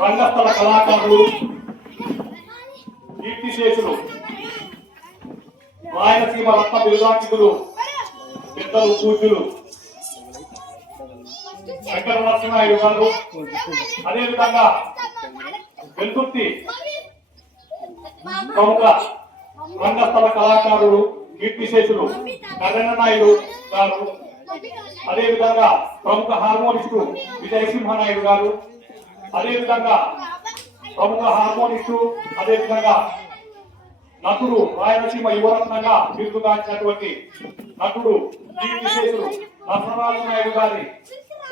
రంగస్థల కళాకారులు, కీర్తిశేషులు, రాయలసీమ రత్న బిరుదాంకితులు, పెద్దలు పూజ్యులు వెంకట నరసింహాయుడు గారు, అదేవిధంగా వెల్దుర్తి ప్రముఖ రంగస్థల కళాకారులు, కీర్తిశేషులు కరణ్ నాయుడు గారు, అదేవిధంగా ప్రముఖ హార్మోనిస్టు విజయసింహనాయుడు గారు, అదేవిధంగా ప్రముఖ హార్మోనిస్టు, అదేవిధంగా నటుడు రాయలసీమ యువరత్నంగా బిరుదుగాంచినటువంటి నటుడు కీర్తిశేషులు నరసరాజు నాయుడు గారి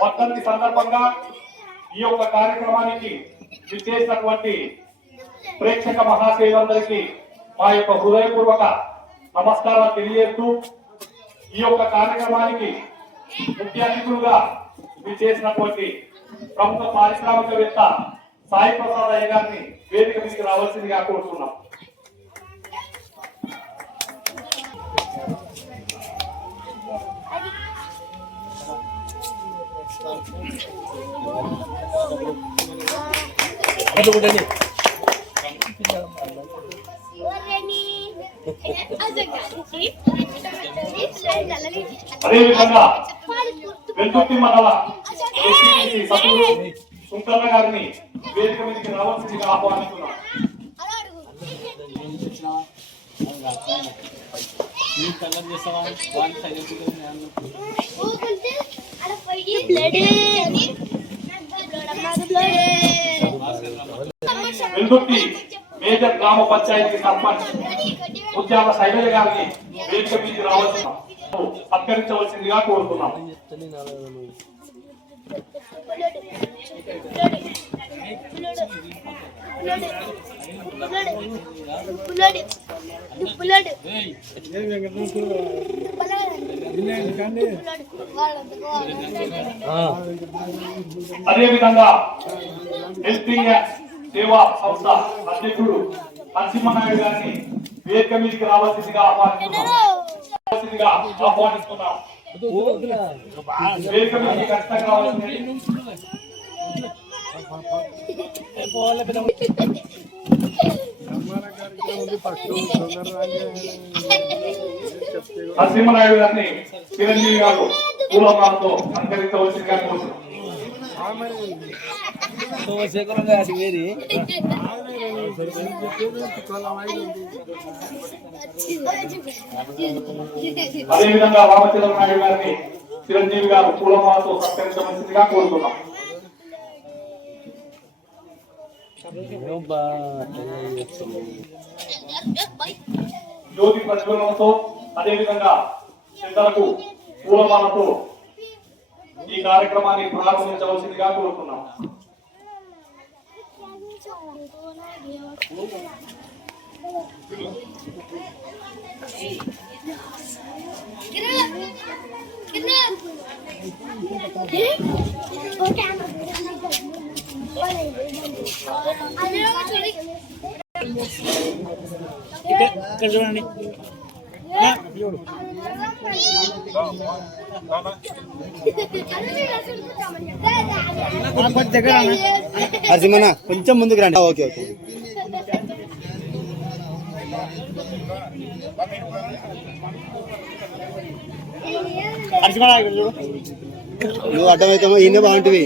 వర్ధంతి సందర్భంగా ఈ యొక్క కార్యక్రమానికి విచ్చేసినటువంటి ప్రేక్షక మహాశయులందరికీ మా యొక్క హృదయపూర్వక నమస్కారాలు తెలియజేస్తూ ఈ యొక్క కార్యక్రమానికి ముఖ్య అతిథులుగా విచ్చేసినటువంటి ప్రముఖ పారిశ్రామికవేత్త సాయి ప్రసాద్ అయ్య గారిని వేదిక మీదకి రావాల్సిందిగా కోరుతున్నాం. అదేవిధంగా వెల్దుర్తి మండల సభ్యులు సుంకన్న గారిని వేదిక మీదకి రావాల్సిందిగా ఆహ్వానిస్తున్నాం. వెల్దుర్తి మేజర్ గ్రామ పంచాయతీ సర్పంచ్ ముత్యాల శైలజ గారిని వేదిక మీదకి రావాల్సిన సత్కరించవలసిందిగా కోరుతున్నాం. అదేవిధంగా హెల్పింగ్ సేవా సంస్థ అధ్యక్షుడు నరసింహనాయుడు గారిని వేదిక మీదకి రావాల్సిందిగా ఆహ్వానిస్తున్నాం. వేదిక మీదకి ఖచ్చితంగా రావాల్సింది. నరసింహనాయుడు గారిని చిరంజీవి గారు పూలమాలతో సత్కరించవలసిందిగా కోరుతున్నాం. అదేవిధంగా రామచంద్ర నాయుడు గారిని చిరంజీవి గారు పూలమాలతో సత్కరించవలసిందిగా కోరుతున్నాం. జ్యోతి ప్రజ్వలనతో అదేవిధంగా పెద్దలకు పూలమాలతో ఈ కార్యక్రమాన్ని ప్రారంభించవలసిందిగా కోరుతున్నాం. ఇక్కడ చూడండి. అర్జుమన్న కొంచెం ముందుకు రండి. Okay okay. నువ్వు అడ్డమవుతామో ఈయన బాగుంటుంది.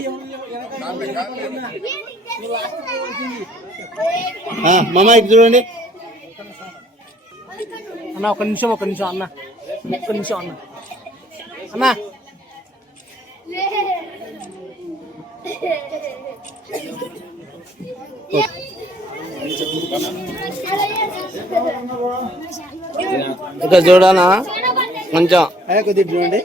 మామ ఇప్పుడు చూడండి అన్న. ఒక నిమిషం అన్న, ఒక్క నిమిషం అన్న. ఇక్కడ చూడనా కొంచెం కొద్దిగా చూడండి.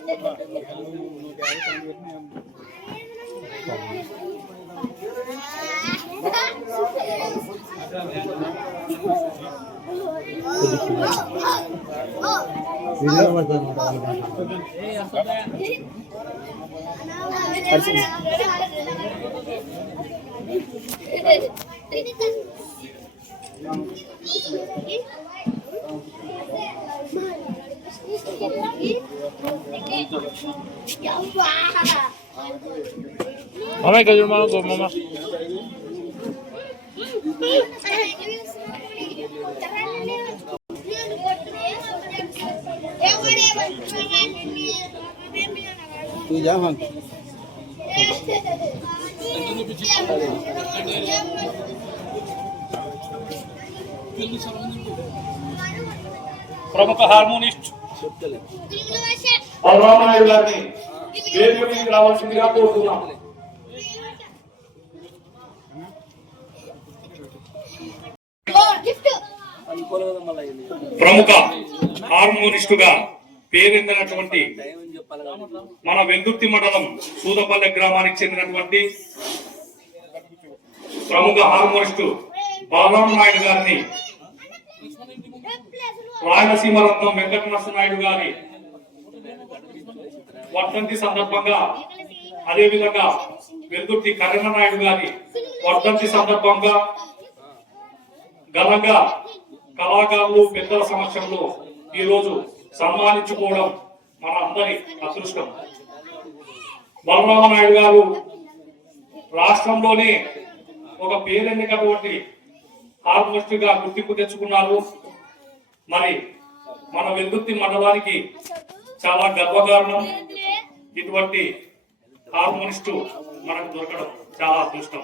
Mama, que yo mama con mamá. तू जा हम ప్రముఖ హార్మోనిస్ట్ బలరామనాయుడు గారిని వేదిక మీదకి రావాల్సిందిగా కోరుతున్నాం. ప్రముఖ హార్మోనిస్టుగా పేరొందినటువంటి మన వెల్దుర్తి మండలం సూదపల్లె గ్రామానికి చెందినటువంటి ప్రముఖ హార్మోనిస్టు బలరామనాయుడు గారిని రాయలసీమ రత్నం వెంకట నరసింహారాయుడు గారి వర్ధంతి సందర్భంగా, అదేవిధంగా వెల్దుర్తి కరణనాయుడు గారి వర్ధంతి సందర్భంగా ఘనంగా కళాకారులు పెద్దల సమక్షంలో ఈరోజు సన్మానించుకోవడం మన అందరి అదృష్టం. బలరామనాయుడు గారు రాష్ట్రంలోనే ఒక పేరెన్నికటువంటి హార్మోనిస్టుగా గుర్తింపు తెచ్చుకున్నారు. మరి మన వెల్దుర్తి మండలానికి చాలా గర్వకారణం. ఇటువంటి హార్మోనిస్టు మనకు దొరకడం చాలా అదృష్టం.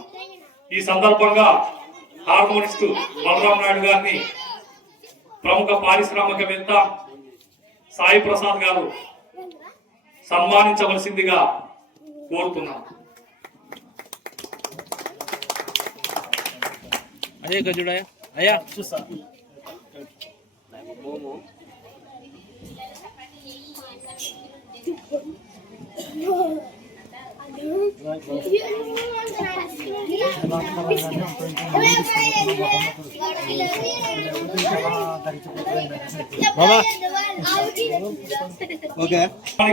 ఈ సందర్భంగా హార్మోనిస్టు బలరామనాయుడు గారిని ప్రముఖ పారిశ్రామికవేత్త సాయి ప్రసాద్ గారు సన్మానించవలసిందిగా కోరుతున్నాం. అదే గజుడయ్యా అయ్యా చూస్తా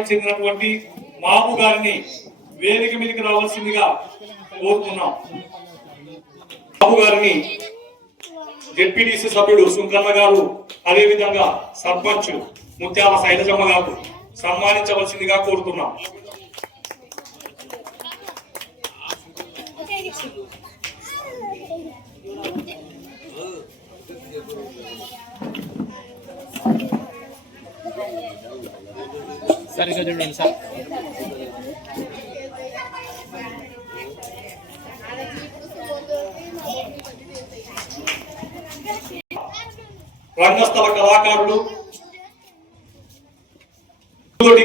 చెందినటువంటి మాబు గారిని వేదిక మీదకి రావాల్సిందిగా కోరుతున్నాం. బాబు గారిని జెడ్పీటీసీ సభ్యుడు సుంకన్న గారు, అదేవిధంగా సర్పంచ్ ముత్యాల శైలజమ్మ గారు సన్మానించవలసిందిగా కోరుతున్నాం. సరిగ్గా చూడండి సార్. రంగస్థల కళాకారుడు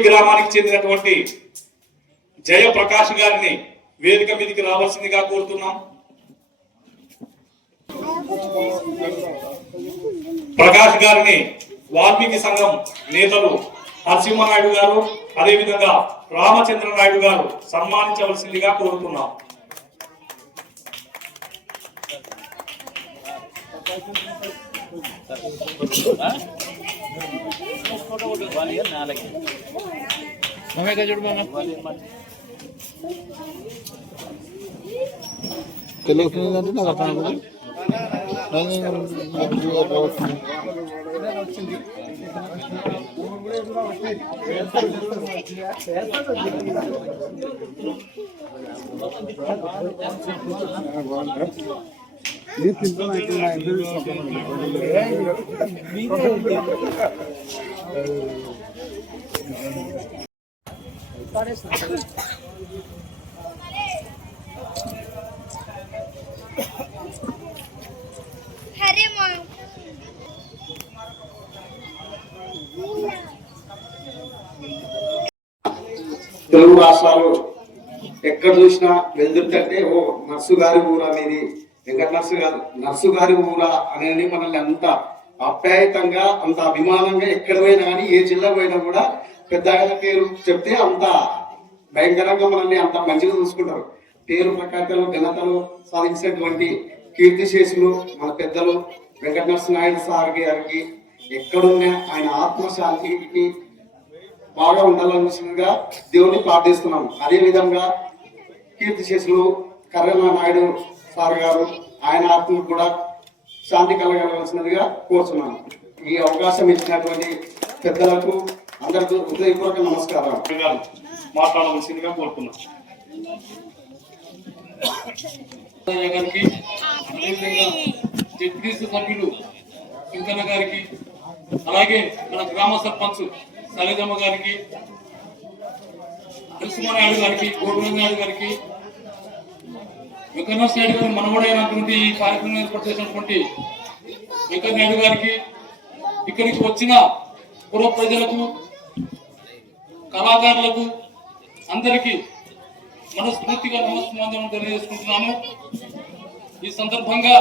గ్రామానికి చెందినటువంటి జయప్రకాష్ గారిని వేదిక మీదకి రావాల్సిందిగా కోరుతున్నాం. ప్రకాష్ గారిని వాల్మీకి సంఘం నేతలు నరసింహనాయుడు గారు, అదేవిధంగా రామచంద్ర నాయుడు గారు సన్మానించవలసిందిగా కోరుతున్నాం. తెలుగుతుందంటే నాకు అర్థం కాదు. తెలుగు రాష్ట్రాలు ఎక్కడ చూసినా వెల్దుర్తి అంటే ఓ నర్సు గారి ఊరా మీది, వెంకట నర్సు గారి ఊరా అనేది మనల్ని అంత ఆప్యాయతంగా, అంత అభిమానంగా ఎక్కడ పోయినా కానీ, ఏ జిల్లా పోయినా కూడా పెద్దగా పేరు చెప్తే అంత భయంకరంగా మనల్ని అంత మంచిగా చూసుకుంటారు. పేరు ప్రఖ్యాతలు ఘనతలు సాధించినటువంటి కీర్తిశేషులు మన పెద్దలు వెంకట నరసింహారాయుడు సార్ గారికి ఎక్కడున్నా ఆయన ఆత్మశాంతికి బాగా ఉండాలనిగా దేవుని ప్రార్థిస్తున్నాం. అదే విధంగా కీర్తిశేషులు కరణ్ నాయుడు సార్ గారు, ఆయన ఆత్మకు కూడా శాంతి కలగవలసినదిగా కోరుతున్నాను. ఈ అవకాశం ఇచ్చినటువంటి పెద్దలకు అందరికీ హృదయపూర్వక నమస్కారం. మాట్లాడవలసిందిగా కోరుతున్నాం. అదేవిధంగా జడ్పీటీసీ సభ్యులు సింకన్న గారికి, అలాగే మన గ్రామ సర్పంచ్ శైలజమ్మ గారికి, నరసింహనాయుడు గారికి, గోవిందనాయుడు గారికి, వెంకటనాయుడు గారి మనవడైనటువంటి ఈ కార్యక్రమం ఏర్పాటు చేసినటువంటి వెంకటనాయుడు గారికి, ఇక్కడికి వచ్చిన పూర్వ ప్రజలకు, కళాకారులకు అందరికీ మనస్ఫూర్తిగా నమస్కారం తెలియజేసుకుంటున్నాను. ఈ సందర్భంగా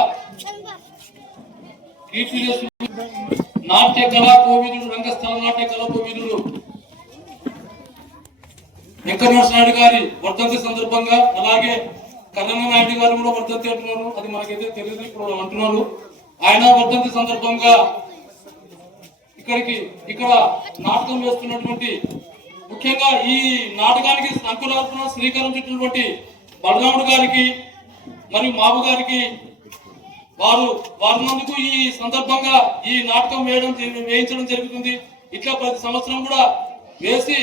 నాట్య కళా కోవిదుడు, రంగస్థల నాట్య కళా కోవిదుడు వెంకటనాయుడు గారి వర్ధంతి సందర్భంగా, అలాగే కళ్యాణనాయుడు గారు కూడా వర్ధంతి అంటున్నారు, అది మనకైతే తెలియదు, ఇప్పుడు అంటున్నారు. ఆయన వర్ధంతి సందర్భంగా ఇక్కడ నాటకం వేస్తున్నటువంటి, ముఖ్యంగా ఈ నాటకానికి అంకురార్పణ శ్రీకారం చుట్టినటువంటి బలరాముడు గారికి మరియు మాబు గారికి, వారినందుకు ఈ సందర్భంగా ఈ నాటకం వేయించడం జరుగుతుంది. ఇట్లా ప్రతి సంవత్సరం కూడా వేసి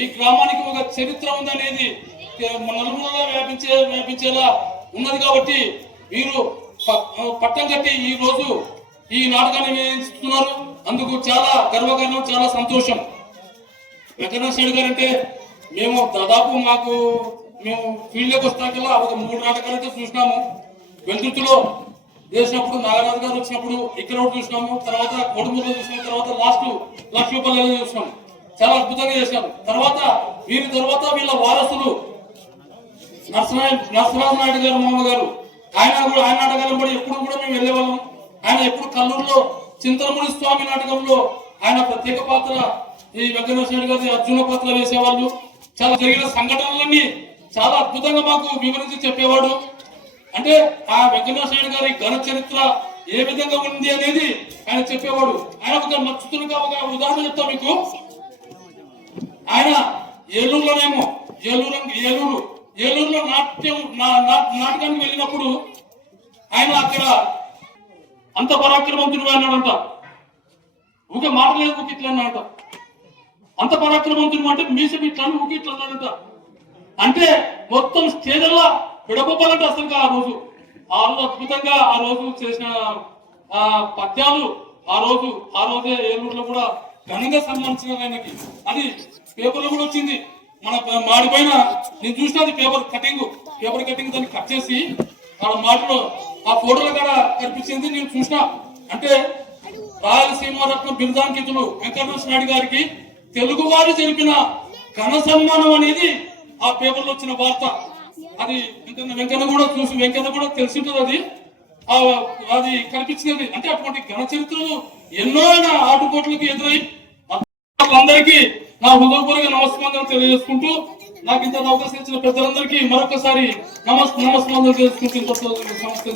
ఈ గ్రామానికి ఒక చరిత్ర ఉందనేది నలుమూలలా వ్యాపించేలా ఉన్నది. కాబట్టి వీరు పట్టం కట్టి ఈ రోజు ఈ నాటకాన్ని వేయిస్తున్నారు. అందుకు చాలా గర్వకారణం, చాలా సంతోషం. వెంకటనాయుడు గారు అంటే మేము దాదాపు మేము ఫీల్డ్లోకి వస్తాకల్లా ఒక 3 నాటకాలు అయితే చూసినాము. వెల్దుర్తిలో చేసినప్పుడు, నాగరాజు గారు వచ్చినప్పుడు ఇక్కడ చూసినాము, తర్వాత కొడుమూరులో చూసినాము, తర్వాత లాస్ట్ లక్ష్మీపల్లిలో చూసినాము. చాలా అద్భుతంగా చేసినాము. వీరి తర్వాత వీళ్ళ వారసులు నరసింహరాజు నాయుడు గారు, మామ గారు, ఆయన నాటకాలను బట్టి ఎప్పుడు కూడా మేము వెళ్ళేవాళ్ళం. ఆయన ఎప్పుడు కల్లూరులో చింతనముని స్వామి నాటకంలో ఆయన ప్రత్యేక పాత్ర, ఈ వెంకటనాయుడు గారి అర్జున పాత్ర వేసేవాళ్ళు. చాలా జరిగిన సంఘటనలన్నీ చాలా అద్భుతంగా మాకు వివరించి చెప్పేవాడు. అంటే ఆ వెంకటనాయుడు గారి ఘన చరిత్ర ఏ విధంగా ఉంది అనేది ఆయన చెప్పేవాడు. ఆయన ఒక నచ్చుతున్నగా ఒక ఉదాహరణ చెప్తా మీకు. ఆయన ఏలూరులో నాటకానికి వెళ్ళినప్పుడు ఆయన అక్కడ అంత పరాక్రమంతుడు అన్నాడంట. ఊకే మాట లేదు, ఊకి ఇట్లా అన్నాడంట. అంత పరాక్రమంతుడు అంటే మీసం ఇట్లా ఊకి ఇట్లా అన్నాడంట. అంటే మొత్తం స్టేజ్లా విడగొప్పాలంటే అసలు ఆ రోజు అద్భుతంగా ఆ రోజు చేసిన పద్యాలు ఆ రోజే ఏలూరులో కూడా ఘనంగా సన్మానించిన ఆయనకి. అది పేపర్లో కూడా వచ్చింది. మన మాడిపైన నేను చూసిన అది పేపర్ కటింగ్ దాన్ని కట్ చేసి ఆ మాటలో ఆ ఫోటోలో కూడా కనిపించింది, నేను చూసిన. అంటే రాయలసీమ రత్న బిరుదాంకితులు వెంకటనాయుడు గారికి తెలుగు వారు జరిపిన ఘన సన్మానం అనేది ఆ పేపర్లో వచ్చిన వార్త. అది వెంకన్న కూడా తెలిసింటుంది. అది కనిపించినది. అంటే అటువంటి ఘన చరిత్రలు ఎన్నో ఆటుపోట్లకు ఎదురై అందరికీ నా హృదయపూర్వక నమస్కారం తెలియజేసుకుంటూ, నాకు ఇంత అవకాశం ఇచ్చిన పెద్దలందరికీ మరొకసారి నమస్కారం తెలియజేసుకుంటూ సంస్థ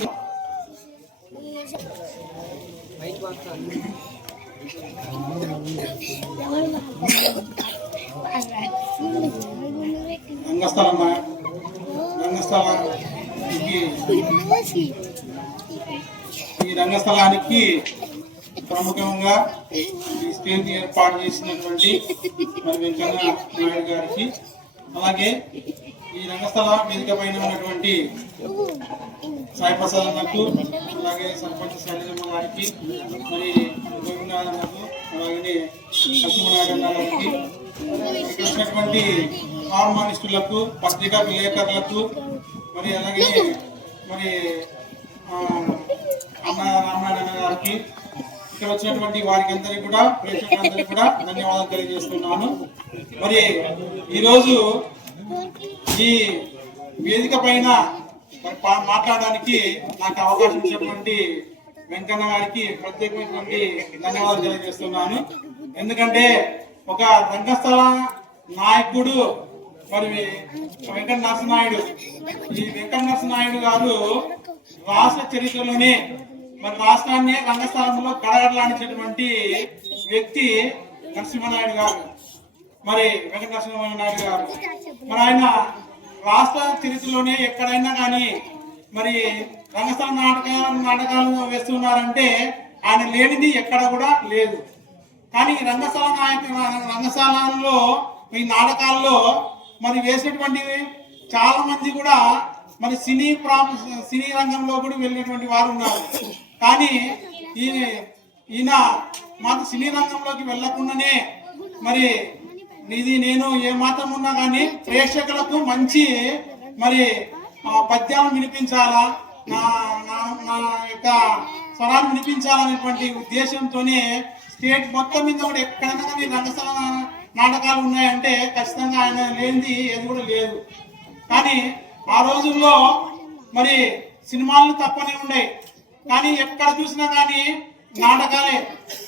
ఈ రంగస్థలానికి ప్రముఖంగా ఈ స్టేజ్ ఏర్పాటు చేసినటువంటి మరి వెంకన్న నాయుడు గారికి, అలాగే ఈ రంగస్థల వేదిక పైన ఉన్నటువంటి సాయి ప్రసాద్ అన్నకు, అలాగే సర్పంచ్ శైలజమ్మ గారికి, మరి గోవిందనాథ్ అన్నకు, అలాగే నరసింహనాయుడు అన్న గారికి, ఇక్కడ వచ్చినటువంటి హార్మోనిస్టులకు, పత్రికా విలేకరులకు, మరి అలాగే మరి అన్న రామనాయుడు అన్న గారికి, ఇక్కడ వచ్చినటువంటి వారికి అందరికీ కూడా, ప్రేక్షకులందరికీ కూడా ధన్యవాదాలు తెలియజేస్తున్నాను. మరి ఈరోజు ఈ వేదిక పైన మాట్లాడడానికి నాకు అవకాశం ఇచ్చినటువంటి వెంకన్న గారికి ప్రత్యేకమైనటువంటి ధన్యవాదాలు తెలియజేస్తున్నాను. ఎందుకంటే ఒక రంగస్థల నాయకుడు మరి వెంకట నరసింహనాయుడు, ఈ వెంకట నరసింహనాయుడు గారు రాష్ట్ర చరిత్రలోనే మరి రాష్ట్రాన్ని రంగస్థలంలో గడగడలాడించినటువంటి వ్యక్తి నరసింహనాయుడు గారు, మరి వెంకట నరసింహనాయుడు గారు. మరి ఆయన రాష్ట్ర చరిత్రలోనే ఎక్కడైనా కానీ మరి రంగస్థల నాటకాలు వేస్తున్నారంటే ఆయన లేనిది ఎక్కడ కూడా లేదు. కానీ రంగస్థలంలో ఈ నాటకాల్లో మరి వేసినటువంటి చాలా మంది కూడా మరి సినీ రంగంలో కూడా వెళ్ళినటువంటి వారు ఉన్నారు. కానీ ఈయన మాకు సినీ రంగంలోకి వెళ్ళకుండానే మరి నేను ఏ మాత్రం ఉన్నా కానీ ప్రేక్షకులకు మంచి మరి పద్యాలను వినిపించాలా, నా యొక్క స్వరాన్ని వినిపించాలనేటువంటి ఉద్దేశంతోనే స్టేట్ మొత్తం మీద కూడా ఎక్కడైనా కానీ రంగస్థల నాటకాలు ఉన్నాయంటే ఖచ్చితంగా ఆయన లేనిది ఏది కూడా లేదు. కానీ ఆ రోజుల్లో మరి సినిమాలు తప్పనే ఉన్నాయి, కానీ ఎక్కడ చూసినా కానీ నాటకాలే,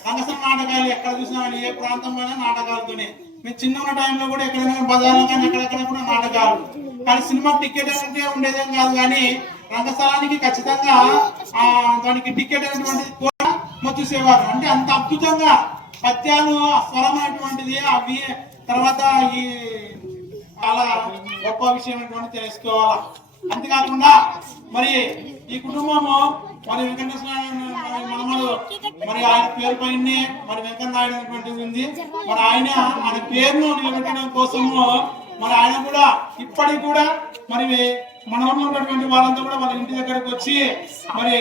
రంగస్థల నాటకాలు ఎక్కడ చూసినా కానీ ఏ ప్రాంతంలోనే నాటకాలతోనే. మేము చిన్న ఉన్న టైంలో కూడా ఎక్కడైనా బజార్లో కానీ ఎక్కడెక్కడ కూడా నాటకాలు. కానీ సినిమా టికెట్ అంటే ఉండేదేం కాదు, కానీ రంగస్థలానికి ఖచ్చితంగా దానికి టికెట్ అనేటువంటిది కూడా చూసేవారు. అంటే అంత అద్భుతంగా పద్యాలు స్వరం అనేటువంటిది అవి తర్వాత ఈ చాలా గొప్ప విషయం అనేటువంటి తెలుసుకోవాలి. అంతేకాకుండా మరి ఈ కుటుంబము మరి వెంకటేశ్వర మనమడు మరి ఆయన పేరు పైనే మరి వెంకటనాయుడు అనేటువంటిది ఉంది. మరి ఆయన పేరును నిలబెట్టడం కోసము మరి ఆయన కూడా ఇప్పటికి కూడా మరి మనలో ఉన్నటువంటి వాళ్ళంతా కూడా వాళ్ళ ఇంటి దగ్గరకు వచ్చి మరి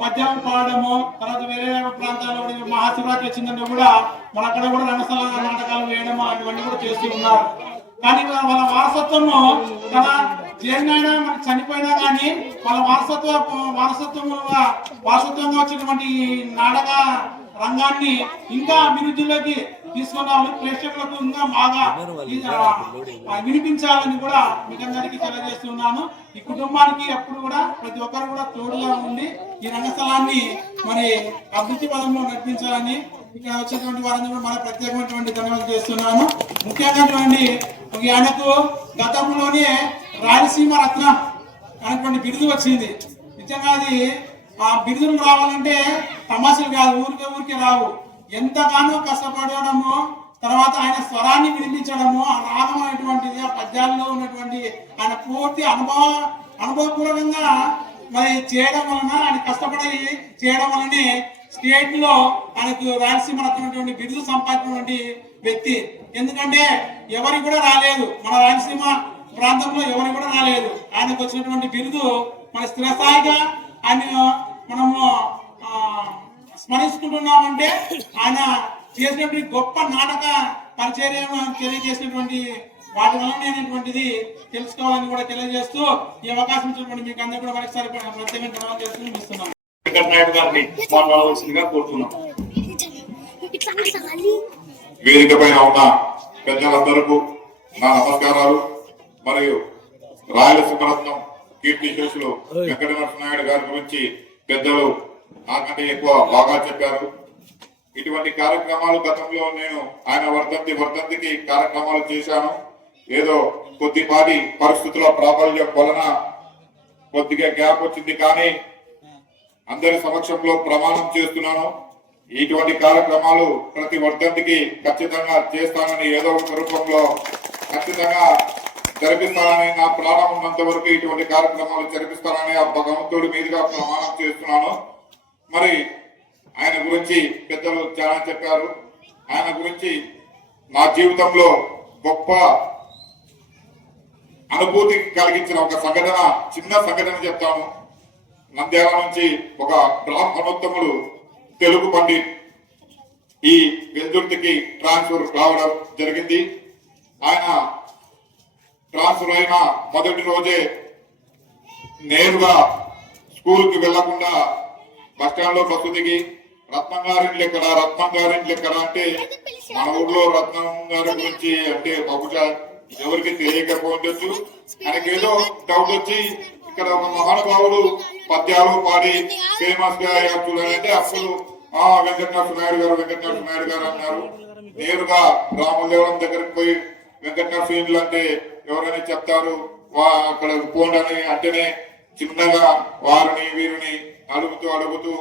పద్యాలు పాడడము, తర్వాత వేరే ప్రాంతాల్లో మహాశివరాత్రి వచ్చిందంటే కూడా మన అక్కడ కూడా రంగస్థల నాటకాలు వేయడం అటువంటి కూడా చేస్తూ ఉన్నారు. కానీ వాళ్ళ వారసత్వము కదా జైనైనా మనకి చనిపోయినా కానీ వాళ్ళ వారసత్వంగా వచ్చినటువంటి నాటక రంగాన్ని ఇంకా అభివృద్ధిలోకి తీసుకురావాలి, ప్రేక్షకులకు ఇంకా బాగా వినిపించాలని కూడా మీకు అందరికీ తెలియజేస్తున్నాను. ఈ కుటుంబానికి ఎప్పుడు కూడా ప్రతి ఒక్కరు కూడా తోడుగా ఉండి ఈ రంగస్థలాన్ని మరి అభివృద్ధి పదంలో నడిపించాలని ఇక్కడ వచ్చేటువంటి వారందరూ మన ప్రత్యేకమైనటువంటి ధన్యవాదాలు చేస్తున్నాను. ముఖ్యంగా ఆయనకు గతంలోనే రాయలసీమ రత్నం అనేటువంటి బిరుదు వచ్చింది. నిజంగా అది ఆ బిరుదులు రావాలంటే తమాషలు కాదు, ఊరికే రావు. ఎంతగానో కష్టపడడము, తర్వాత ఆయన స్వరాన్ని వినిపించడము, ఆ రాగం అనేటువంటిది ఆ పద్యాల్లో ఉన్నటువంటి ఆయన పూర్తి అనుభవపూర్వకంగా మరి చేయడం వలన, ఆయన కష్టపడి చేయడం వలనే స్టేట్ లో ఆయనకు రాయలసీమ రత్నం బిరుదు సంపాదించినటువంటి వ్యక్తి. ఎందుకంటే ఎవరికి కూడా రాలేదు, మన రాయలసీమ ప్రాంతంలో ఎవరికి కూడా రాలేదు. ఆయనకు వచ్చినటువంటి బిరుదు మన స్థిరస్థాయిగా ఆయన మనము స్మరించుకుంటున్నామంటే ఆయన చేసినటువంటి గొప్ప నాటక పరిచయం తెలియజేసినటువంటి వాటి వలనటువంటిది తెలుసుకోవాలని కూడా తెలియజేస్తూ ఈ అవకాశం ఇచ్చినటువంటి మీకు అందరూ కూడా మరొకసారి ప్రత్యేకంగా ధన్యవాదాలు చేస్తూ వెంకటనాయుడు గారిని మాట్లాడవలసిందిగా కోరుతున్నాం. వేదిక పైన ఉన్న పెద్దలందరకు నా నమస్కారాలు. మరియు రాయలసీమ రత్నం కీర్తి శేషులు వెంకట నరసింహారాయుడు గారి గురించి పెద్దలు నాకంటే ఎక్కువ బాగా చెప్పారు. ఇటువంటి కార్యక్రమాలు గతంలో నేను ఆయన వర్ధంతికి కార్యక్రమాలు చేశాను. ఏదో కొద్దిపాటి పరిస్థితుల ప్రాబల్యం వలన కొద్దిగా గ్యాప్ వచ్చింది, కానీ అందరి సమక్షంలో ప్రమాణం చేస్తున్నాను. ఇటువంటి కార్యక్రమాలు ప్రతి వర్ధంతికి ఖచ్చితంగా చేస్తానని, ఏదో ఒక రూపంలో ఖచ్చితంగా జరిపిస్తానని, నా ప్రాణం ఉన్నంత వరకు ఇటువంటి కార్యక్రమాలు జరిపిస్తానని ఆ భగవంతుడి మీదుగా ప్రమాణం చేస్తున్నాను. మరి ఆయన గురించి పెద్దలు చాలా చెప్పారు. ఆయన గురించి నా జీవితంలో గొప్ప అనుభూతి కలిగించిన ఒక సంఘటన, చిన్న సంఘటన చెప్తాను. నంద్యాల నుంచి ఒక బ్రాహ్మణోత్తముడు తెలుగు పండిట్ ఈ వెల్దుర్తికి ట్రాన్స్ఫర్ కావడం జరిగింది. ఆయన ట్రాన్స్ఫర్ అయిన మొదటి రోజే నేరుగా స్కూల్కి వెళ్లకుండా బస్టాండ్ లో బస్సు దిగి రత్నం గారింట్లు ఎక్కడ అంటే మన ఊర్లో రత్నం గారి గురించి అంటే బహుశా ఎవరికి తెలియకపోవచ్చు. ఆయనకేదో డౌట్ వచ్చి ఇక్కడ ఒక మహానుభావుడు పద్యాలు పాడి ఫేమస్ గా చూడాలంటే అప్పుడు వెంకట నరసింహారాయుడు గారు అన్నారు. నేరుగా రామదేవరం దగ్గరికి పోయి వెంకట నరసింహులు అంటే ఎవరైనా చెప్తారు, అక్కడ పోండి అంటేనే చిన్నగా వారిని వీరిని అడుగుతూ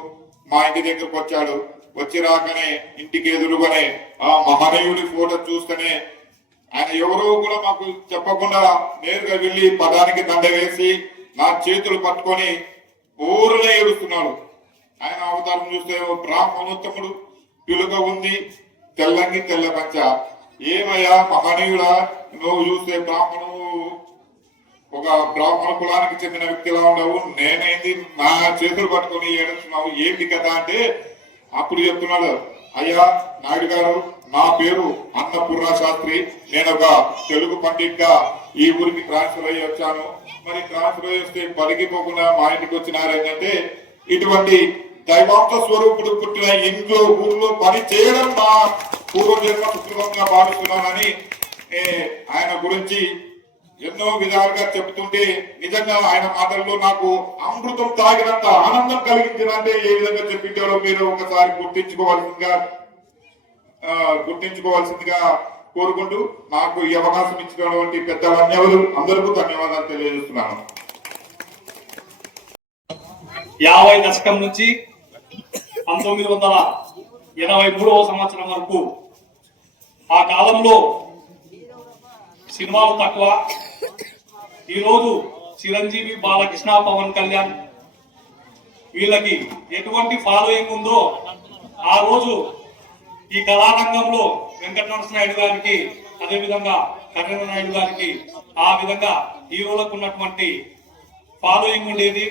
మా ఇంటి దగ్గరకు వచ్చాడు. వచ్చి రాకనే ఇంటికి ఎదురుగానే ఆ మహనీయుడి ఫోటో చూస్తేనే ఆయన ఎవరో కూడా మాకు చెప్పకుండా నేరుగా వెళ్లి పదానికి దండ వేసి నా చేతులు పట్టుకొని ఊరునే ఏడుస్తున్నాడు. ఆయన అవతారం చూస్తే బ్రాహ్మణోత్తముడు, పిలుక ఉంది, తెల్లంగి తెల్ల పంచ. ఏమయ్యా మహనీయుడా, నువ్వు చూస్తే బ్రాహ్మణుడు ఒక బ్రాహ్మణ కులానికి చెందిన వ్యక్తిలా ఉండవు, నేనేంది నా చేతులు పట్టుకొని ఏడుస్తున్నావు ఏంటి కదా అంటే అప్పుడు చెప్తున్నాడు, అయ్యా నాయుడు గారు, నా పేరు అన్నపూర్ణ శాస్త్రి, నేను ఒక తెలుగు పండిట్గా ఈ ఊరికి ట్రాన్స్ఫర్ అయ్యి వచ్చాను. మరి ట్రాన్స్ఫర్ అయ్యి వస్తే పలికిపోకుండా మా ఇంటికి వచ్చినారు ఏంటంటే, ఇటువంటి దైవాంశ స్వరూపుడు పుట్టిన ఇంట్లో ఊర్లో పని చేయడం నా పూర్వజన్మ సుకృతంగా భావిస్తున్నానని ఆయన గురించి ఎన్నో విధాలుగా చెబుతుంటే నిజంగా ఆయన మాటల్లో నాకు అమృతం తాగినంత ఆనందం కలిగించినంటే ఏ విధంగా చెప్పింటారో మీరు ఒకసారి గుర్తించుకోవాల్సిందిగా కోరుకుంటూ నాకు ఈ అవకాశం ఇచ్చినటువంటి పెద్దల అందరికీ ధన్యవాదాలు తెలియజేస్తున్నాను. 50 దశకం నుంచి 1983వ సంవత్సరం వరకు ఆ కాలంలో సినిమాలు తక్కువ. ఈరోజు చిరంజీవి, బాలకృష్ణ, పవన్ కళ్యాణ్ వీళ్ళకి ఎటువంటి ఫాలోయింగ్ ఉందో ఆ రోజు ఈ కళారంగంలో వెంకట నరసింహారెడ్డి గారికి, అదేవిధంగా కళ్యాణ నాయుడు గారికి ఆ విధంగా హీరోలకు ఉన్నటువంటి ఫాలోయింగ్ ఉండేది.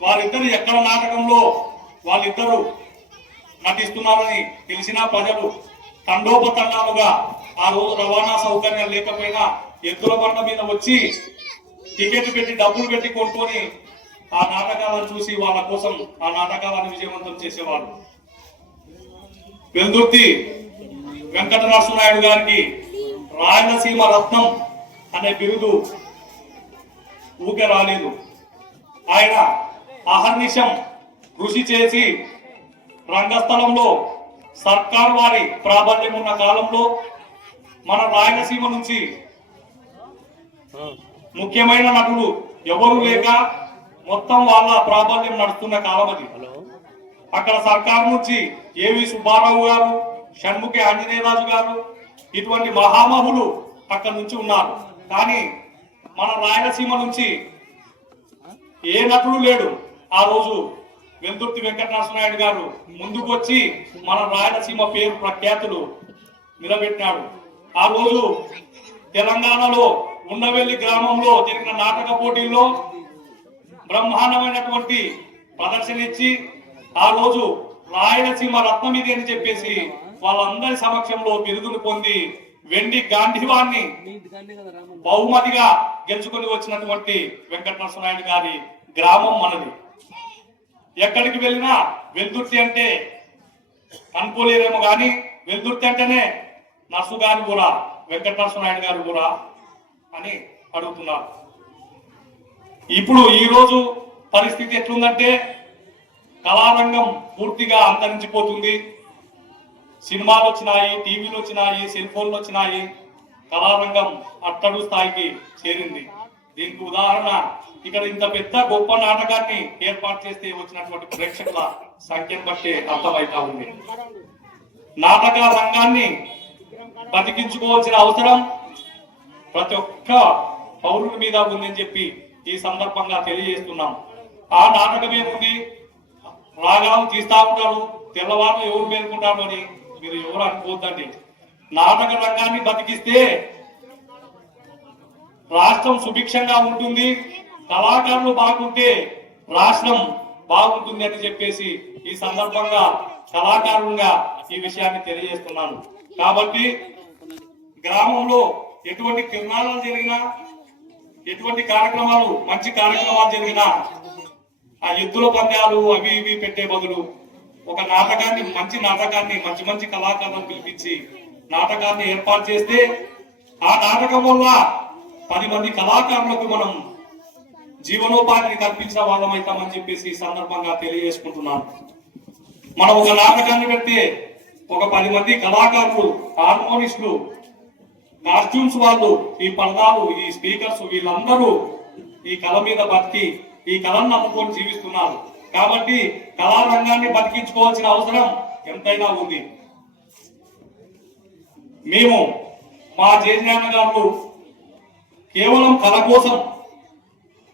వారిద్దరు ఎక్కడ నాటకంలో వాళ్ళిద్దరూ నటిస్తున్నారని తెలిసినా ప్రజలు తండోపతండాలుగా ఆ రోజు రవాణా సౌకర్యం లేకపోయినా ఎద్దుల బండ మీద వచ్చి టికెట్ పెట్టి డబ్బులు పెట్టి కొనుక్కొని ఆ నాటకాలను చూసి వాళ్ళ కోసం ఆ నాటకాలను విజయవంతం చేసేవాళ్ళు. వెల్దుర్తి వెంకట నరసింహారెడ్డి గారికి రాయలసీమ రత్నం అనే బిరుదు ఊకే రాలేదు. ఆయన అహర్నిశం కృషి చేసి రంగస్థలంలో సర్కార్ వారి ప్రాబల్యం ఉన్న కాలంలో మన రాయలసీమ నుంచి ముఖ్యమైన నటులు ఎవరు లేక మొత్తం వాళ్ళ ప్రాబల్యం నడుస్తున్న కాలం అది. అక్కడ సర్కార్ నుంచి ఏవి సుబ్బారావు గారు, షణ్ముఖి ఆంజనేయరాజు గారు ఇటువంటి మహామహులు అక్కడ నుంచి ఉన్నారు. కానీ మన రాయలసీమ నుంచి ఏ నటుడు లేడు. ఆ రోజు వెల్దుర్తి వెంకట నరసింహారెడ్డి గారు ముందుకు వచ్చి మన రాయలసీమ పేరు ప్రఖ్యాతులు నిలబెట్టినాడు. ఆ రోజు తెలంగాణలో ఉండవెల్లి గ్రామంలో జరిగిన నాటక పోటీల్లో బ్రహ్మాండమైనటువంటి ప్రదర్శన ఇచ్చి ఆ రోజు రాయలసీమ రత్నం ఇది అని చెప్పేసి వాళ్ళందరి సమక్షంలో బిరుదును పొంది వెండి గాంధీవాన్ని బహుమతిగా గెలుచుకొని వచ్చినటువంటి వెంకట నరసింహారెడ్డి గారి గ్రామం మనది. ఎక్కడికి వెళ్ళినా వెల్దుర్తి అంటే అనుకోలేరేమో కానీ వెల్దుర్తి అంటేనే నర్సు గారి ఊరా, వెంకట నరసింహారెడ్డి గారి ఊరా అని అడుగుతున్నారు. ఇప్పుడు ఈ రోజు పరిస్థితి ఎట్లుందంటే కళారంగం పూర్తిగా అంతరించిపోతుంది. సినిమాలు వచ్చినాయి, టీవీలు వచ్చినాయి, సెల్ ఫోన్లు వచ్చినాయి, కళారంగం అట్టడు స్థాయికి చేరింది. దీనికి ఉదాహరణ ఇక్కడ ఇంత పెద్ద గొప్ప నాటకాన్ని ఏర్పాటు చేస్తే వచ్చినటువంటి ప్రేక్షకుల సంఖ్యను బట్టి అర్థమైతా ఉంది. నాటక రంగాన్ని బతికించుకోవాల్సిన అవసరం ప్రతి ఒక్క పౌరుని మీద ఉందని చెప్పి ఈ సందర్భంగా తెలియజేస్తున్నాం. ఆ నాటకం ఏముంది, రాగాలు తీస్తా ఉంటారు, తెల్లవారు ఎవరు మేలుకుంటారు అని మీరు ఎవరు అనుకోవద్దండి. నాటక రంగాన్ని బతికిస్తే రాష్ట్రం సుభిక్షంగా ఉంటుంది, కళాకారులు బాగుంటే రాష్ట్రం బాగుంటుంది అని చెప్పేసి ఈ సందర్భంగా కళాకారులుగా ఈ విషయాన్ని తెలియజేస్తున్నాను. కాబట్టి గ్రామంలో ఎటువంటి తిరునాళ్ళు జరిగినా, ఎటువంటి కార్యక్రమాలు మంచి కార్యక్రమాలు జరిగినా ఆ ఎద్దుల పంద్యాలు అవి ఇవి పెట్టే బదులు ఒక నాటకాన్ని, మంచి నాటకాన్ని, మంచి మంచి కళాకారులను పిలిపించి నాటకాన్ని ఏర్పాటు చేస్తే ఆ నాటకం వల్ల 10 మంది కళాకారులకు మనం జీవనోపాధిని కల్పించిన వాళ్ళం అవుతామని చెప్పేసి ఈ సందర్భంగా తెలియజేసుకుంటున్నాను. మనం ఒక నాటకాన్ని పెడితే ఒక 10 మంది కళాకారులు, హార్మోనిస్టులు, కాస్ట్యూమ్స్ వాళ్ళు, ఈ పరదాలు, ఈ స్పీకర్స్ వీళ్ళందరూ ఈ కళ మీద బతికి ఈ కళను నమ్ముకొని జీవిస్తున్నారు. కాబట్టి కళారంగాన్ని బతికించుకోవాల్సిన అవసరం ఎంతైనా ఉంది. మేము మా జేజనాన్న గారు కేవలం కళ కోసం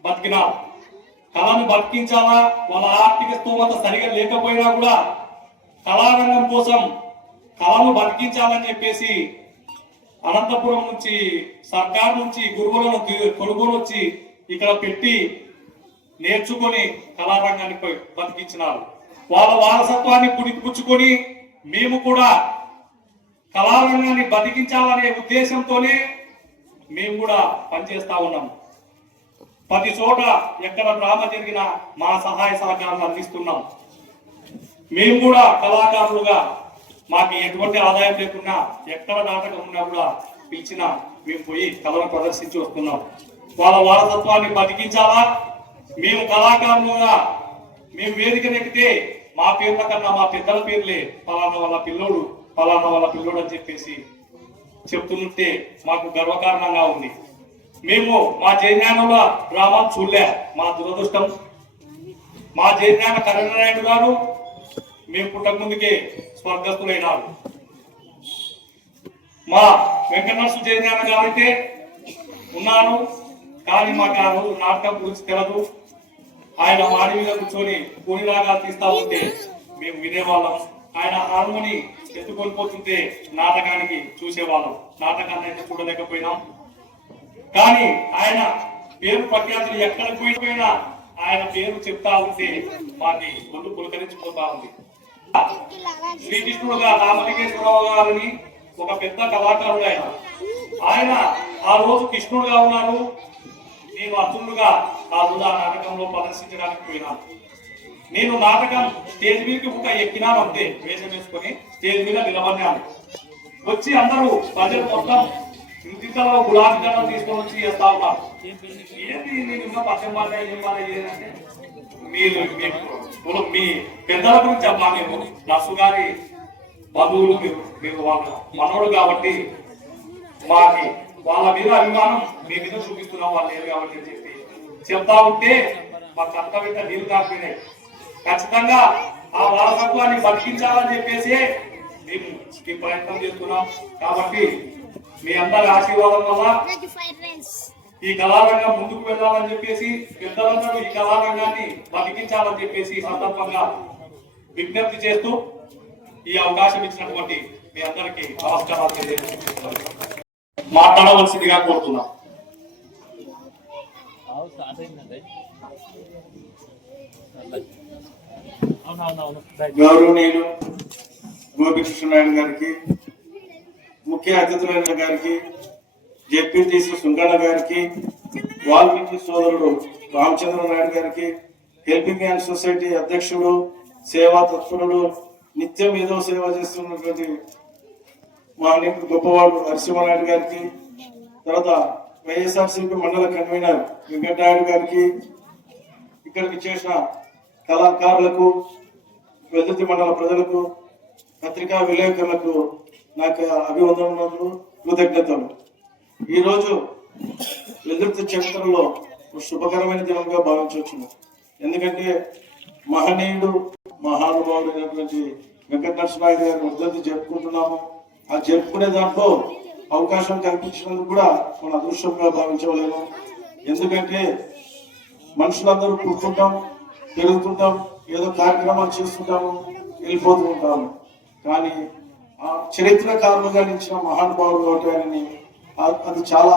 బతికినారు. కళను బతికించాలా, వాళ్ళ ఆర్థిక స్తోమత సరిగా లేకపోయినా కూడా కళారంగం కోసం కళను బతికించాలని చెప్పేసి అనంతపురం నుంచి సర్కార్ నుంచి గురువులను కొనుగోలు వచ్చి ఇక్కడ పెట్టి నేర్చుకొని కళారంగాన్ని బతికించినారు. వాళ్ళ వారసత్వాన్ని పుచ్చుకొని మేము కూడా కళారంగాన్ని బతికించాలనే ఉద్దేశంతోనే మేము కూడా పనిచేస్తా ఉన్నాం. ప్రతి చోట ఎక్కడ డ్రామా జరిగినా మా సహాయ సహకారాలు అందిస్తున్నాం. మేము కూడా కళాకారులుగా మాకు ఎటువంటి ఆదాయం లేకున్నా ఎక్కడ నాటకం ఉన్నా కూడా పిలిచినా మేము పోయి కళను ప్రదర్శించి వస్తున్నాం. వాళ్ళ వారసత్వాన్ని బతికించాలా, మేము కళాకారులుగా మేము వేదిక నెక్కితే మా పేర్ల కన్నా మా పెద్దల పేర్లే పలానా వాళ్ళ పిల్లోడు పలానా వాళ్ళ పిల్లోడు అని చెప్పేసి చెప్తుంటే మాకు గర్వకారణంగా ఉంది. మేము మా జయజ్ఞానంలో డ్రామాలు చూడలే, మా దురదృష్టం. మా జయజ్ఞాన కరుణారాయుడు గారు మేము పుట్టక ముందుకే స్వర్గస్థులైనారు. మా వెంకటనరసు జయజ్ఞాన గారు అయితే ఉన్నారు, కానీ మాకు ఆ రోజు నాటకం గురించి తెలదు. ఆయన మాడి మీద కూర్చొని కూలిలాగా తీస్తా ఉంటే మేము వినేవాళ్ళం. ఆయన హార్మోని ఎత్తుకొని పోతుంటే నాటకానికి చూసేవాళ్ళం. నాటకాన్ని అయితే చూడలేకపోయినాం, కానీ ఆయన పేరు ప్రఖ్యాతులు ఎక్కడికి పోయిపోయినా ఆయన పేరు చెప్తా ఉంటే మాకి ఒళ్ళు పులకరించిపోతా ఉంది. శ్రీకృష్ణుడుగా రామలింగేశ్వరరావు గారిని ఒక పెద్ద కళాకారుడు ఆయన ఆ రోజు కృష్ణుడుగా ఉన్నారు, నేను అర్జునుడుగా ఆ రోజు ఆ నాటకంలో ప్రదర్శించడానికి పోయినాను. నేను నాటకం స్టేజ్ మీదకి ఒక ఎక్కినాను అంతే, వేషం వేసుకొని స్టేజ్ మీద నిలబడినాను. వచ్చి అందరూ ప్రజలు మొత్తం ఇంటిలో గులాబీ దండలు తీసుకొని వచ్చి చేస్తా ఉన్నారు. ఏంటి నేను ఇంకా పచ్చం బాగా ఏం బాగా చేయాలంటే మీరు మీ పెద్దల గురించి చెప్పా, మేము నర్సు గారి బంధువులు, మీరు వాళ్ళ మనోడు కాబట్టి మాకి వాళ్ళ మీద అభిమానం మీ మీద చూపిస్తున్నాం, వాళ్ళు లేరు కాబట్టి అని చెప్పి చెప్తా ఉంటే మా కంట వెంట నీళ్ళు కాకపోయినాయి. ఖచ్చితంగా ఆ వారసత్వాన్ని బతికించాలని చెప్పేసి మేము ఈ ప్రయత్నం చేస్తున్నాం. కాబట్టి మీ అందరి ఆశీర్వాదం వల్ల ఈ కళారంగం ముందుకు వెళ్ళాలని చెప్పేసి పెద్దలందరూ ఈ కళారంగాన్ని బతికించాలని చెప్పేసి ఈ సందర్భంగా విజ్ఞప్తి చేస్తూ ఈ అవకాశం ఇచ్చినటువంటి మీ అందరికీ నమస్కారాలు తెలియజేస్తున్నాను. మాట్లాడవలసిందిగా కోరుతున్నాం. గౌరవనీయులు గోపికృష్ణనాయుడు గారికి, ముఖ్య అతిథులైన గారికి, జెడ్పీటీసీ సుంకన్న గారికి, వాల్మీకి సోదరుడు రామచంద్ర నాయుడు గారికి, హెల్పింగ్ హ్యాండ్ సొసైటీ అధ్యక్షుడు, సేవా తత్పరుడు, నిత్యం ఏదో సేవ చేస్తున్నటువంటి మా గొప్పవాడు నరసింహనాయుడు గారికి, తర్వాత వైఎస్ఆర్సీపీ మండల కన్వీనర్ వెంకటనాయుడు గారికి, ఇక్కడికి చేసిన కళాకారులకు, వెల్దుర్తి మండల ప్రజలకు, పత్రికా విలేకరులకు నాకు అభివందనలు, కృతజ్ఞతలు. ఈరోజు వెల్దుర్తి చరిత్రలో శుభకరమైన దినంగా భావించవచ్చు. ఎందుకంటే మహనీయుడు, మహానుభావుడు అయినటువంటి వెంకట నరసింహనాయుడు గారిని వర్ధంతి జరుపుకుంటున్నాము. ఆ జరుపుకునే దాంట్లో అవకాశం కల్పించినందుకు కూడా మన అదృష్టంగా భావించలేము. ఎందుకంటే మనుషులందరూ పుట్టుకుంటాం, పెరుగుతుంటాం, ఏదో కార్యక్రమాలు చేస్తుంటాము, వెళ్ళిపోతూ ఉంటాము. కానీ ఆ చరిత్రకారులుగా నిలిచిన మహానుభావుడు ఒకటి, అది చాలా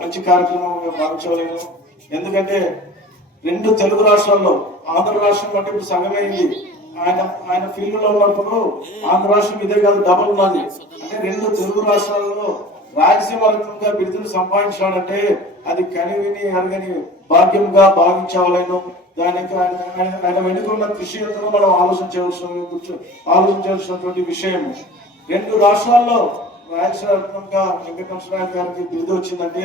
మంచి కార్యక్రమంగా భావించలేము. ఎందుకంటే రెండు తెలుగు రాష్ట్రాల్లో, ఆంధ్ర రాష్ట్రం అంటే ఇప్పుడు సగమైంది. ఆయన ఫీల్డ్ లో ఉన్నప్పుడు ఆంధ్ర రాష్ట్రం ఇదే కాదు, డబల్ ఉన్నది. అంటే రెండు తెలుగు రాష్ట్రాల్లో రాయలసీమ రకంగా బిరుదులు సంపాదించాలంటే అది కనివిని అరగని భాగ్యంగా భావించవలేను. దానికి ఆయన వెనుకున్న కృషి ఎంతో మనం ఆలోచించాల్సినటువంటి విషయం. రెండు రాష్ట్రాల్లో రాయలసీమ రత్నంగా వెంకటనరసింహనాయుడు గారికి బిరుదు వచ్చిందంటే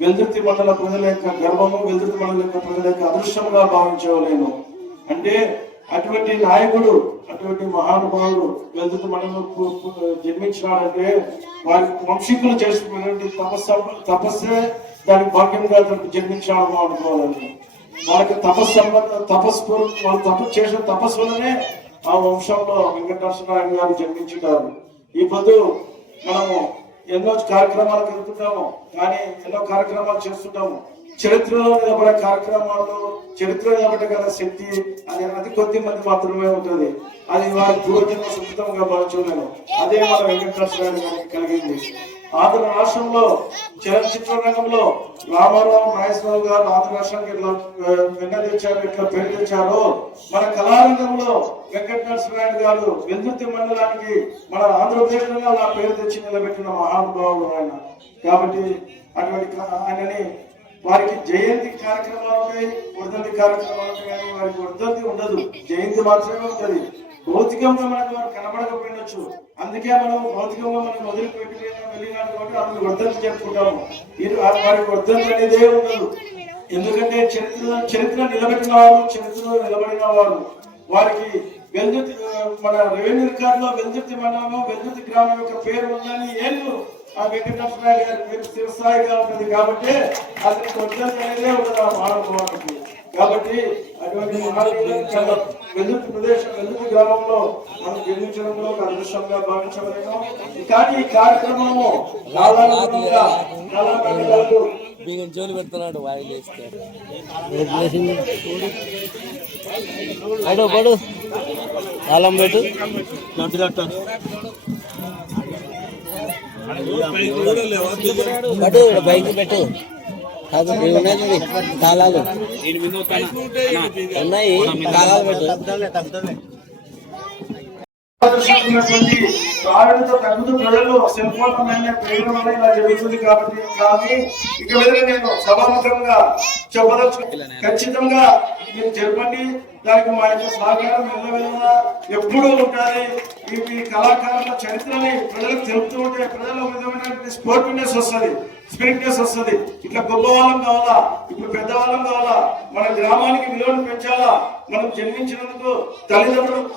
వెల్దుర్తి మండల ప్రజల యొక్క గర్వము, వెల్దుర్తి మండల యొక్క ప్రజల యొక్క అదృష్టంగా భావించవలేను. అంటే అటువంటి నాయకుడు, అటువంటి మహానుభావుడు వెల్దుర్తి మండలం జన్మించినాడంటే వారి వంశీకులు చేసుకున్నటువంటి తపస్సే దానికి భాగ్యంగా జన్మించాడు అనుకోవాలని. వాళ్ళకి వాళ్ళు తపస్సు చేసిన తపస్సు వల్లనే ఆ వంశంలో వెంకటనరసింహనాయుడు గారు జన్మించుతారు. ఈ పొద్దు మనము ఎన్నో కార్యక్రమాలకు వెళ్తుంటాము, కానీ ఎన్నో కార్యక్రమాలు చేస్తుంటాము. చరిత్రలో నిలబడే కార్యక్రమాల్లో చరిత్ర నిలబడగల శక్తి అది కొద్ది మంది మాత్రమే ఉంటుంది. అది వారి పూర్వజన్మ సుఖితంగా భావించలేము. అదే మన వెంకటనరసింహనాయుడు గారికి కలిగింది. ఆంధ్ర రాష్ట్రంలో చలనచిత్ర రంగంలో రామారావు నాగేశ్వరరావు గారు ఆంధ్ర రాష్ట్రానికి ఎట్లా వెన్న తెచ్చారు, ఎట్లా పేరు తెచ్చారో మన కళారంగంలో వెంకట నరసింహారాయణ గారు వెల్దుర్తి మండలానికి మన ఆంధ్రప్రదేశ్లో అలా పేరు తెచ్చి నిలబెట్టిన మహానుభావుడు ఆయన. కాబట్టి అటువంటి ఆయనని వారికి జయంతి కార్యక్రమాలు ఉంటాయి, వర్ధంతి కార్యక్రమాలు ఉంటాయి, కానీ వారికి వర్ధంతి ఉండదు, జయంతి మాత్రమే ఉంటది. భౌతికంగా మనకు వారు కనబడకపోయినచ్చు, అందుకే మనం భౌతికంగా మనం వదిలిపెట్టి వెళ్ళినాడు కాబట్టి అతను వర్ధంతి జరుపుకుంటాము. వారికి వర్ధంతి అనేదే ఉండదు. ఎందుకంటే చరిత్ర నిలబెట్టిన వారు, చరిత్రలో నిలబడిన వారు. వారికి వెల్దుర్తి మన రెవెన్యూ రికార్డులో వెల్దుర్తి మండలము వెల్దుర్తి గ్రామం యొక్క పేరు ఉందని ఏళ్ళు ఆ వెంకటేశ్వరరావు గారి పేరు స్థిరస్థాయిగా ఉంటుంది. కాబట్టి అతనికి వర్ధంతి అనేదే ఉండదు ఆ మానవానికి. కాబట్టి అటువంటి వెల్దుర్తి ప్రదేశం వెల్దుర్తి గ్రామంలో మనం జన్మించడంలో ఒక అదృష్టంగా భావించవలేము. కానీ ఈ కార్యక్రమము జోలు పెడుతున్నాడు వాయిల్ వేస్తే పడు పడు తాళం పెట్టు పడు బైక్ పెట్టు. కాదు ఉన్నాయి చూడి తాళాలు ఉన్నాయి, తాళాలు పెట్టు. రావడంతో తగ్గుతూ ప్రజలు సెల్ ఫోన్ పెరగడం వల్ల ఇలా జరుగుతుంది. కాబట్టి కానీ ఇక మీద నేను సభాముఖంగా చెప్పదలుచు ఖచ్చితంగా మీరు చెప్పండి. దానికి మా యొక్క సహకారం ఎల్లవేళలా ఎప్పుడూ ఉండాలి. ఈ కళాకారుల చరిత్రని ప్రజలకు తెలుపుతూ ఉంటే ప్రజలు ఒక విధమైన స్పోర్టివ్నెస్ వస్తుంది, స్పిరిట్నెస్ వస్తుంది. ఇట్లా గొప్ప వాళ్ళం కావాలా, ఇప్పుడు పెద్దవాళ్ళం కావాలా, మన గ్రామానికి విలువను పెంచాలా. మనం జన్మించినందుకు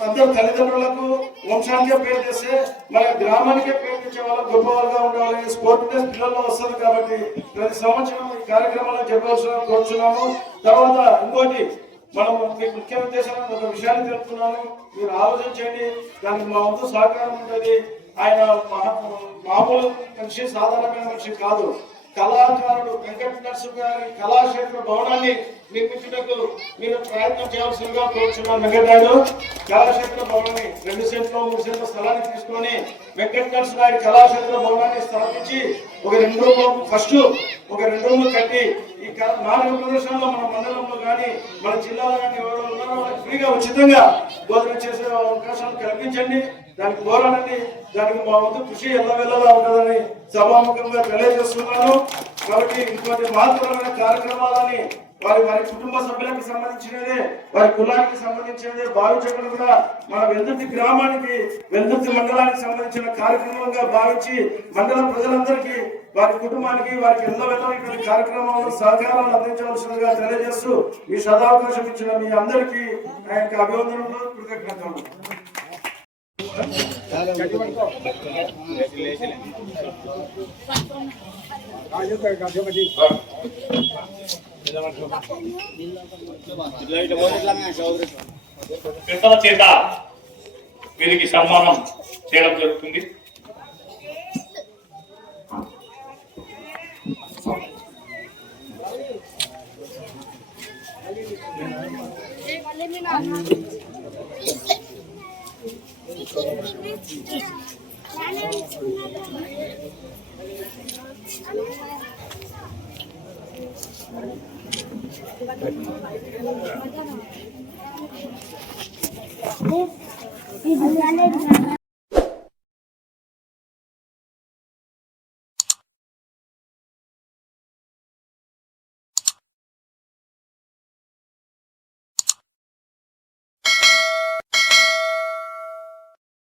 అందరు తల్లిదండ్రులకు వంశానికే పేరు తెస్తే మన గ్రామానికే పేరు తెచ్చే వాళ్ళ గొప్ప వాళ్ళగా ఉండాలని స్పోర్టివ్నెస్ పిల్లల్లో వస్తుంది. కాబట్టి ప్రతి సంవత్సరం ఈ కార్యక్రమాలు జరగవలసిన కోరుచున్నాము. తర్వాత ఇంకోటి మనం మీకు ముఖ్య ఉద్దేశం ఒక విషయాన్ని తెలుపుతున్నాను, మీరు ఆలోచించండి. దానికి మా వంతు సహకారం ఉంటుంది. ఆయన మామూలు మనిషి, సాధారణమైన మనిషి కాదు. కళాకారుడు వెంకట నరసింహ గారి కళాక్షేత్ర భవనాన్ని నిర్మించుటకు మీరు ప్రయత్నం చేయాల్సిందిగా కోరుచున్నాను. వెంకటనాయుడు కళాక్షేత్ర భవనాన్ని 2 సెంట్లు 3 సెంట్ల స్థలాన్ని తీసుకొని వెంకట నరసింహ గారి కళాక్షేత్ర భవనాన్ని స్థాపించి ఒక 2 రూమ్లు ఫస్ట్ ఒక 2 రూమ్లు కట్టి ఈ 4 ప్రదేశాల్లో మన మండలంలో కానీ మన జిల్లాలో కానీ ఎవరు ఉన్నారో వాళ్ళకి ఫ్రీగా ఉచితంగా బోధన చేసే అవకాశాలు కల్పించండి. దానికి పోరాడండి. దానికి మా వంతు కృషి ఎల్లవెల్లలా ఉంటుందని సభాముఖంగా తెలియజేస్తున్నాను. కాబట్టి ఇంకోటి మహత్తరమైన కార్యక్రమాలని వారి కుటుంబ సభ్యులకు సంబంధించినదే, వారి కులానికి సంబంధించినదే భావించడం కూడా మన వెల్దుర్తి గ్రామానికి వెల్దుర్తి మండలానికి సంబంధించిన కార్యక్రమంగా భావించి మండల ప్రజలందరికీ వారి కుటుంబానికి వారికి ఎల్లవెల్లటువంటి కార్యక్రమాలను సహకారాలు అందించవలసిందిగా తెలియజేస్తూ ఈ సదావకాశం ఇచ్చిన మీ అందరికీ నా యొక్క అభివందనలు, కృతజ్ఞతలు. పెద్దల చేత వీరికి సన్మానం చేయడం జరుగుతుంది.